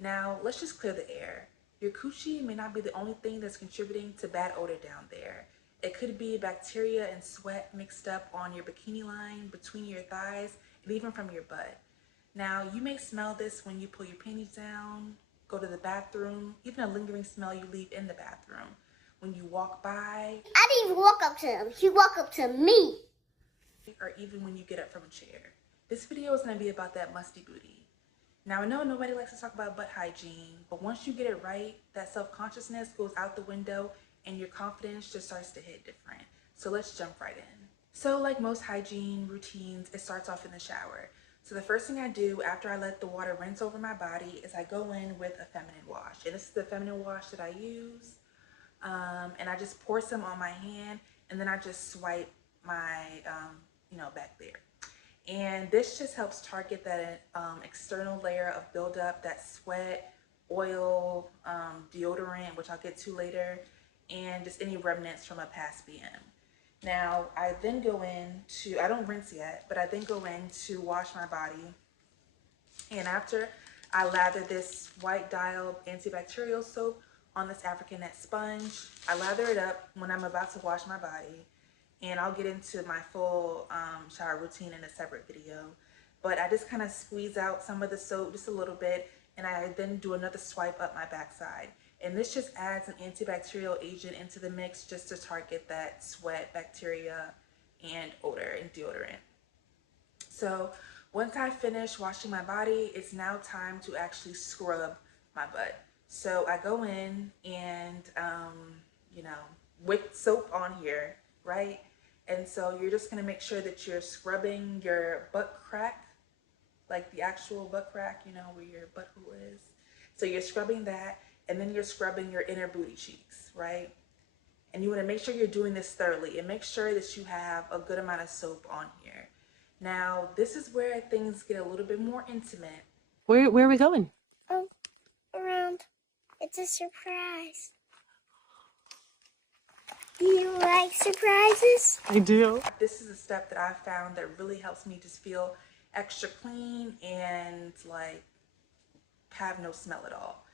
Now, let's just clear the air. Your coochie may not be the only thing that's contributing to bad odor down there. It could be bacteria and sweat mixed up on your bikini line, between your thighs, and even from your butt. Now, you may smell this when you pull your panties down, go to the bathroom, even a lingering smell you leave in the bathroom. When you walk by, I didn't even walk up to him. He walked up to me. or even when you get up from a chair. This video is going to be about that musty booty. Now, I know nobody likes to talk about butt hygiene, but once you get it right, that self-consciousness goes out the window and your confidence just starts to hit different. So let's jump right in. So like most hygiene routines, it starts off in the shower. So the first thing I do after I let the water rinse over my body is I go in with a feminine wash. And this is the feminine wash that I use. And I just pour some on my hand, and then I just swipe my, back there. And this just helps target that external layer of buildup, that sweat, oil, deodorant, which I'll get to later, and just any remnants from a past BM. Now, I then go I don't rinse yet, but I then go in to wash my body. And after I lather this white dial antibacterial soap on this African net sponge, I lather it up when I'm about to wash my body. And I'll get into my full shower routine in a separate video. But I just kind of squeeze out some of the soap just a little bit, and I then do another swipe up my backside. And this just adds an antibacterial agent into the mix just to target that sweat, bacteria, and odor and deodorant. So once I finish washing my body, it's now time to actually scrub my butt. So I go in and, with soap on here, right? And so you're just gonna make sure that you're scrubbing your butt crack, like the actual butt crack, where your butthole is. So you're scrubbing that, and then you're scrubbing your inner booty cheeks, right? And you wanna make sure you're doing this thoroughly, and make sure that you have a good amount of soap on here. Now, this is where things get a little bit more intimate. Where are we going? Oh, around. It's a surprise. Do you like surprises? I do. This is a step that I found that really helps me just feel extra clean and like have no smell at all.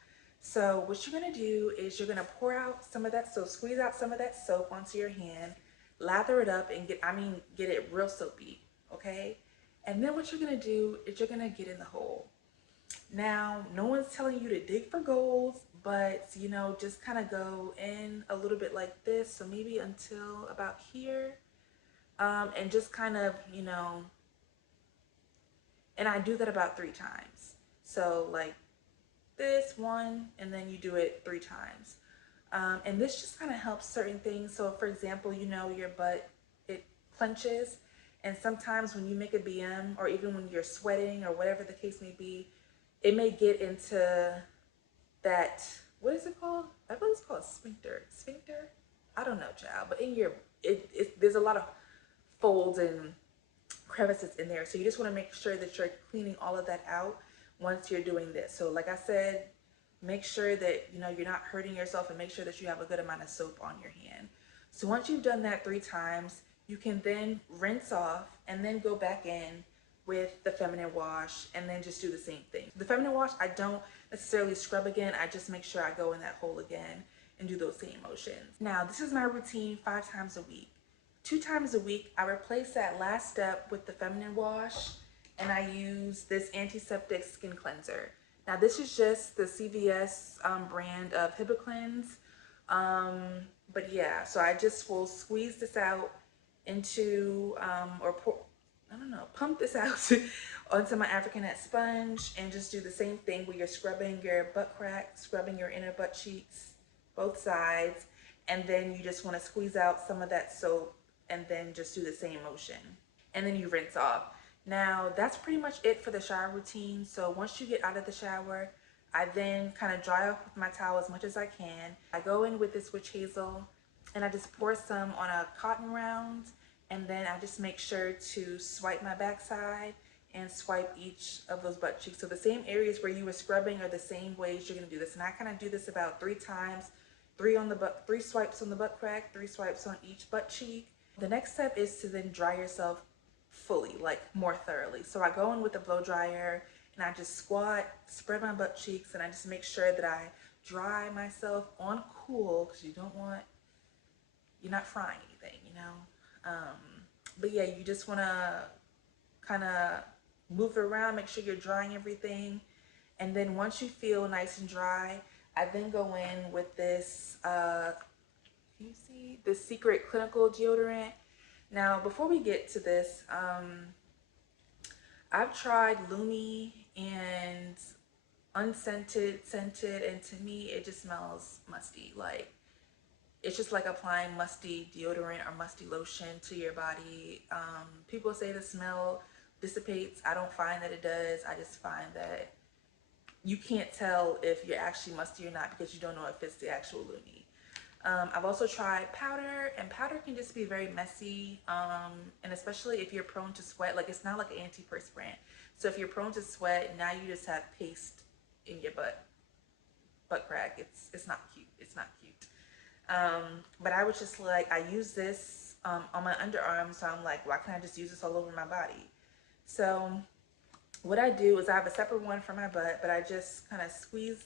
So what you're gonna do is you're gonna pour out some of that soap, squeeze out some of that soap onto your hand, lather it up, and get it real soapy, okay? And then what you're gonna do is you're gonna get in the hole. Now, no one's telling you to dig for gold, but just kind of go in a little bit like this, so maybe until about here, and just kind of, and I do that about 3 times. So like this one, and then you do it 3 times. And this just kind of helps certain things. So for example, your butt, it clenches, and sometimes when you make a BM, or even when you're sweating or whatever the case may be, it may get into that, what is it called? I believe it's called sphincter. Sphincter? I don't know, child. But in there's a lot of folds and crevices in there. So you just want to make sure that you're cleaning all of that out once you're doing this. So like I said, make sure that you're not hurting yourself, and make sure that you have a good amount of soap on your hand. So once you've done that 3 times, you can then rinse off and then go back in with the feminine wash, and then just do the same thing. The feminine wash, I don't necessarily scrub again. I just make sure I go in that hole again and do those same motions. Now, this is my routine 5 times a week. 2 times a week, I replace that last step with the feminine wash, and I use this antiseptic skin cleanser. Now, this is just the CVS brand of Hibiclens. But yeah, so I just will squeeze this out into, pump this out onto my African net sponge, and just do the same thing where you're scrubbing your butt crack, scrubbing your inner butt cheeks, both sides, and then you just want to squeeze out some of that soap, and then just do the same motion, and then you rinse off. Now, that's pretty much it for the shower routine. So once you get out of the shower, I then kind of dry off with my towel as much as I can. I go in with this witch hazel, and I just pour some on a cotton round, and then I just make sure to swipe my backside and swipe each of those butt cheeks. So the same areas where you were scrubbing are the same ways you're gonna do this. And I kind of do this about 3 times, 3 swipes on the butt crack, 3 swipes on each butt cheek. The next step is to then dry yourself fully, like more thoroughly. So I go in with a blow dryer, and I just squat, spread my butt cheeks, and I just make sure that I dry myself on cool, because you're not frying anything, you know. But yeah, you just want to kind of move it around, make sure you're drying everything. And then once you feel nice and dry, I then go in with this, can you see, this Secret Clinical deodorant. Now, before we get to this, I've tried Lumi and unscented, scented, and to me, it just smells musty. Like, it's just like applying musty deodorant or musty lotion to your body. People say the smell dissipates. I don't find that it does. I just find that you can't tell if you're actually musty or not because you don't know if it's the actual Lumi. I've also tried powder, and powder can just be very messy, and especially if you're prone to sweat. Like, it's not like an antiperspirant. So if you're prone to sweat, now you just have paste in your butt crack. It's not cute. It's not cute. But I was just like, I use this on my underarms, so I'm like, why can't I just use this all over my body? So what I do is I have a separate one for my butt, but I just kind of squeeze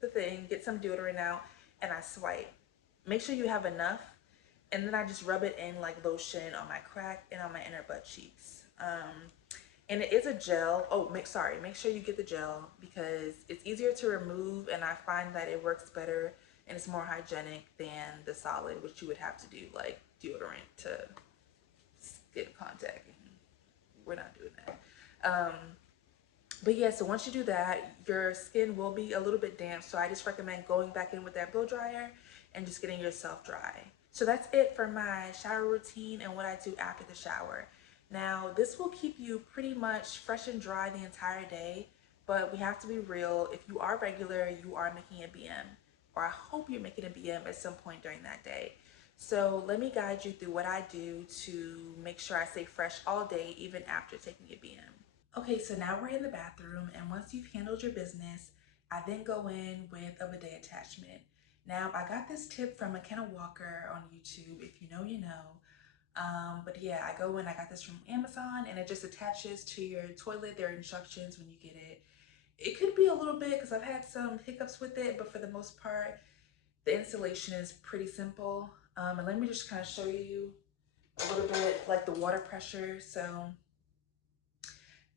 the thing, get some deodorant out, and I swipe. Make sure you have enough, and then I just rub it in like lotion on my crack and on my inner butt cheeks. And it is a gel. Oh, make sure you get the gel because it's easier to remove, and I find that it works better and it's more hygienic than the solid, which you would have to do like deodorant to skin contact. We're not doing that. But yeah, so once you do that, your skin will be a little bit damp. So I just recommend going back in with that blow dryer and just getting yourself dry. So that's it for my shower routine and what I do after the shower. Now, this will keep you pretty much fresh and dry the entire day, but we have to be real. If you are regular, you are making a BM, or I hope you're making a BM at some point during that day. So let me guide you through what I do to make sure I stay fresh all day, even after taking a BM. Okay, so now we're in the bathroom, and once you've handled your business, I then go in with a bidet attachment. Now, I got this tip from McKenna Walker on YouTube. If you know, you know. But yeah, I go in, I got this from Amazon, and it just attaches to your toilet. There are instructions when you get it. It could be a little bit because I've had some hiccups with it, but for the most part, the installation is pretty simple. And let me just kind of show you a little bit like the water pressure. So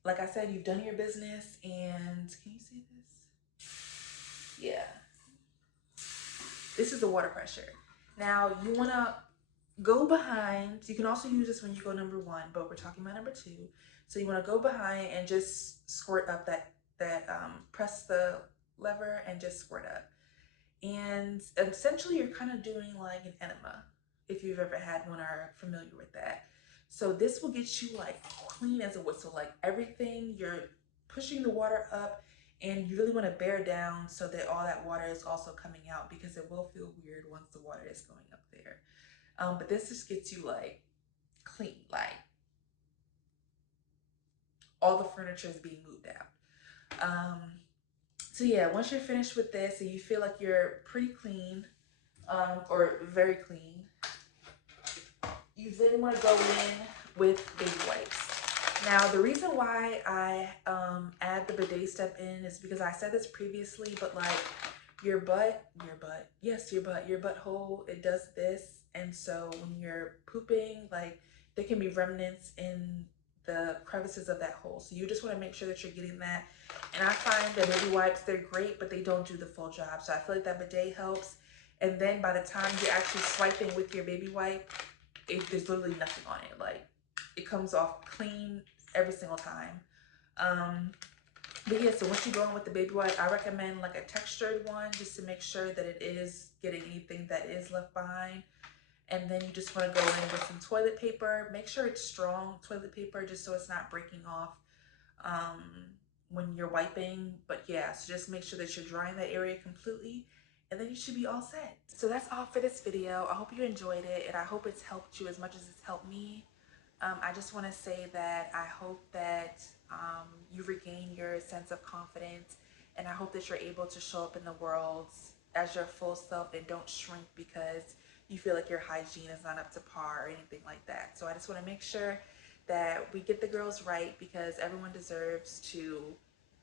like I said, you've done your business, and can you see this? Yeah, this is the water pressure. Now you want to go behind. You can also use this when you go number one, but we're talking about number two. So you want to go behind and just squirt up press the lever and just squirt up. And essentially you're kind of doing like an enema if you've ever had one or are familiar with that. So this will get you like clean as a whistle, like everything, you're pushing the water up, and you really want to bear down so that all that water is also coming out, because it will feel weird once the water is going up there. But this just gets you like clean, like all the furniture is being moved out. So yeah, once you're finished with this and you feel like you're pretty clean, or very clean, you then want to go in with baby wipes. Now, the reason why I add the bidet step in is because I said this previously, but like your butthole, it does this. And so when you're pooping, like there can be remnants in the crevices of that hole. So you just want to make sure that you're getting that. And I find that baby wipes, they're great, but they don't do the full job. So I feel like that bidet helps. And then by the time you're actually swiping with your baby wipe, there's literally nothing on it. Like it comes off clean every single time. But yeah, so once you go in with the baby wipe, I recommend like a textured one just to make sure that it is getting anything that is left behind. And then you just want to go in with some toilet paper. Make sure it's strong toilet paper just so it's not breaking off when you're wiping. But yeah, so just make sure that you're drying that area completely, and then you should be all set. So that's all for this video. I hope you enjoyed it, and I hope it's helped you as much as it's helped me. I just want to say that I hope that you regain your sense of confidence, and I hope that you're able to show up in the world as your full self and don't shrink because you feel like your hygiene is not up to par or anything like that. So I just want to make sure that we get the girls right, because everyone deserves to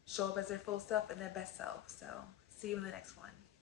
show up as their full self and their best self. So see you in the next one.